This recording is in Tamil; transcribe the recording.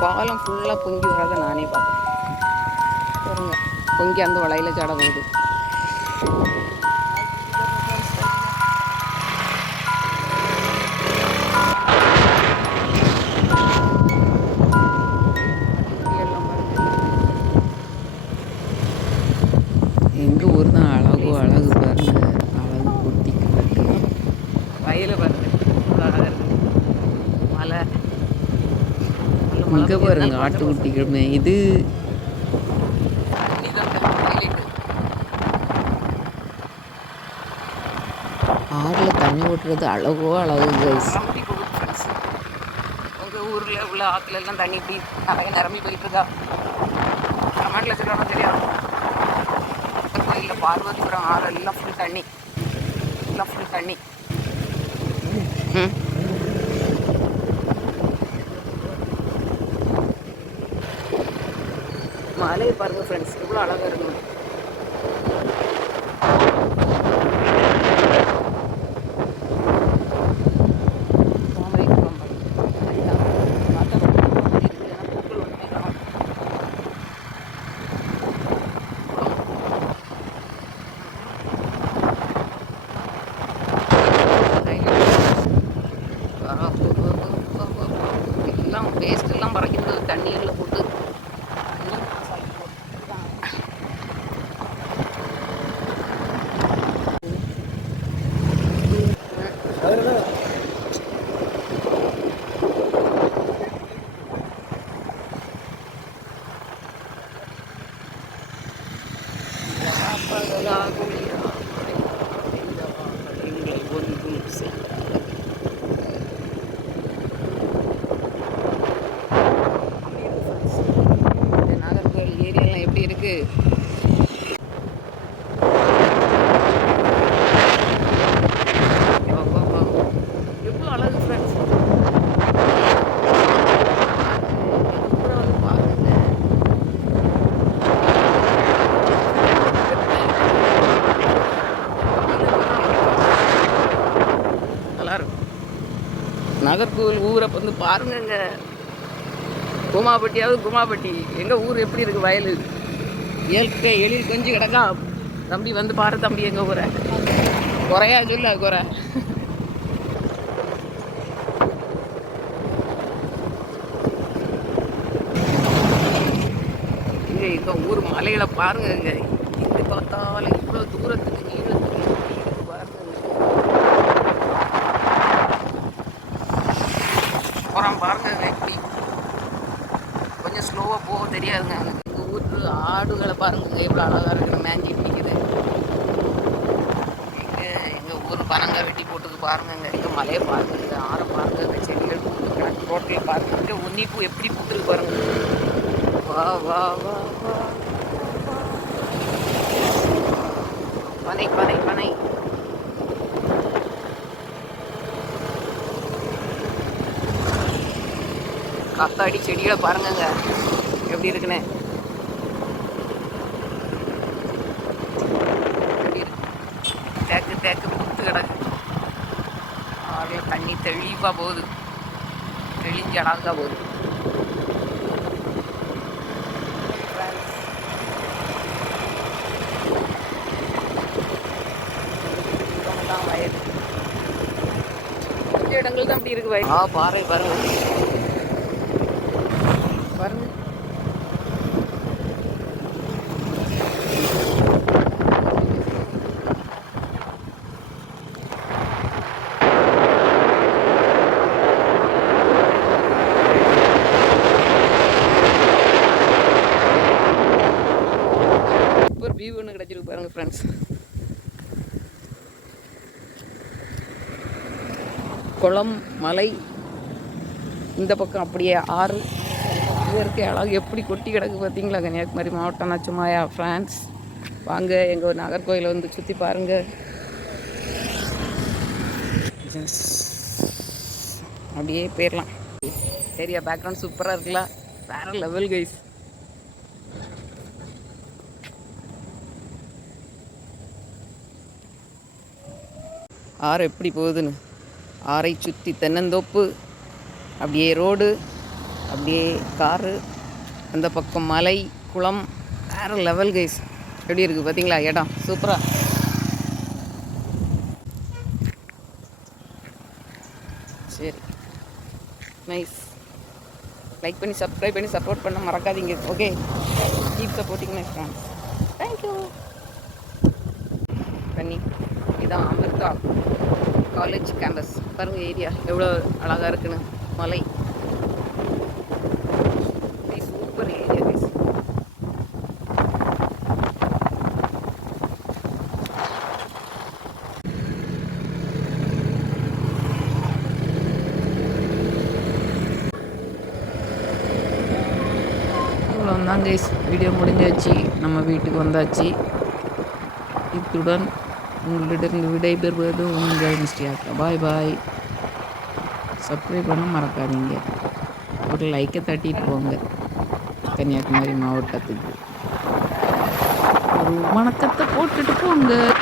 பாலம் ஃபுல்லாக பொங்கி வராத நானே பார்த்தேன் பாருங்க பொங்கி அந்த வலையில் ஜட போகுது. எங்கள் ஊர் தான் அழகு அழகு பாருங்கள் அழகு குட்டி கிடக்கு வயலை பாருங்க எவ்வளவு அழகா இருக்கு மலை இங்கே பாருங்க ஆட்டுக்குட்டிகள் இது ஆறில் தண்ணி ஓட்டுறது அழகோ அழகு கைஸ் உங்கள் ஊரில் உள்ள ஆற்றுல எல்லாம் தண்ணி இப்படி நிறைய நிரம்பி போயிட்டு இருக்கா? சொல்லுவாங்க தெரியாது? கோயிலில் பார்வதிபுரம் ஆறு எல்லாம் ஃபுல் தண்ணி. எல்லாம் ஃபுல் தண்ணி. ம். மலையை பாருங்கள் ஃப்ரெண்ட்ஸ் எவ்வளோ அழகாக இருக்கும் வேஸ்ட் எல்லாம் பறக்கிறது தண்ணியில் see you. நாகர்கோவில் ஊரை வந்து பாருங்கங்க. குமாப்பட்டியாவது குமாப்பட்டி எங்கள் ஊர் எப்படி இருக்குது வயல்? இயற்கை எழில் கொஞ்சம் கிடக்கா. தம்பி வந்து பாரு தம்பி எங்கள் ஊரை. குறையா சொல்ல குறை. இங்க எங்கள் ஊர் மலையில் பாருங்க இங்கே பார்த்தாலும் இவ்வளோ தூரத்துக்கு நீளத்துக்கு எப்படி இருக்கு பாருங்க போகிறான் பாருங்க எப்படி கொஞ்சம் ஸ்லோவாக போக தெரியாதுங்க. எங்கள் ஊர் ஆடுகளை பாருங்க. எவ்வளோ அழகாக இருக்குது மேஞ்சி பிடிக்குது இங்கே எங்கள் ஊர் பனங்காய் வெட்டி போட்டுக்கு பாருங்க. எங்கள் மலையை பாருங்க. இந்த ஆறை பாருங்க. இந்த செடிகள் பூத்து கிடக்கு. ரோட்டில் பாருங்க. இங்கே உன்னிப்பூ எப்படி பூத்துருக்கு பாருங்க. வா வா வா வா. பனை பனை பனை. காத்தாடி செடிகளை பாருங்கங்க. எப்படி இருக்குன்னு? தேக்கு தேக்கு புத்து கிடக்கு. ஆறில் தண்ணி தெளிவாக போகுது. தெளிஞ்சு அழகாக போகுது. இடங்கள் தான் அப்படி இருக்கு வயல். ஆ பாறை பாருங்க சூப்பர் வியூ ஒன்று கிடச்சிருக்கு பாருங்க ஃப்ரெண்ட்ஸ் குளம் மலை இந்த பக்கம் அப்படியே ஆறு. இயற்கை அழகு எப்படி கொட்டி கிடக்கு பார்த்தீங்களா கன்னியாகுமரி மாவட்டம் சும்மாயா ஃப்ரான்ஸ் வாங்க எங்கள் நாகர்கோயிலை வந்து சுற்றி பாருங்க. அப்படியே போயிடலாம். ஏரியா பேக்ரவுண்ட் சூப்பராக இருக்குல்ல. வேற லெவல் கைஸ் ஆறு எப்படி போகுதுன்னு? ஆறை சுற்றி தென்னந்தோப்பு அப்படியே ரோடு அப்படியே காரு அந்த பக்கம் மலை குளம் வேறு லெவல் கைஸ் எப்படி இருக்குது பார்த்தீங்களா இடம் சூப்பராக சரி. நைஸ் லைக் பண்ணி சப்ஸ்கிரைப் பண்ணி சப்போர்ட் பண்ண மறக்காதீங்க. Okay keep supporting my friends thank you இதுதான் அமிர்தா காலேஜ் கேம்பஸ் பாருங்க ஏரியா எவ்வளோ அழகாக இருக்குன்னு. மலை. சூப்பர் ஏரியா கைஸ் இவ்வளோதான் வீடியோ முடிஞ்சாச்சு. நம்ம வீட்டுக்கு வந்தாச்சு. இத்துடன் உங்களிடம் விடைபெறுவது உங்கள் மிஸ்டியாக்கா பாய் பாய். சப்ஸ்கிரைப் பண்ண மறக்காதீங்க. ஒரு லைக்கை தட்டிட்டு போங்க. கன்னியாகுமரி மாவட்டத்துக்கு. ஒரு வணக்கத்தை போட்டுட்டு போங்க.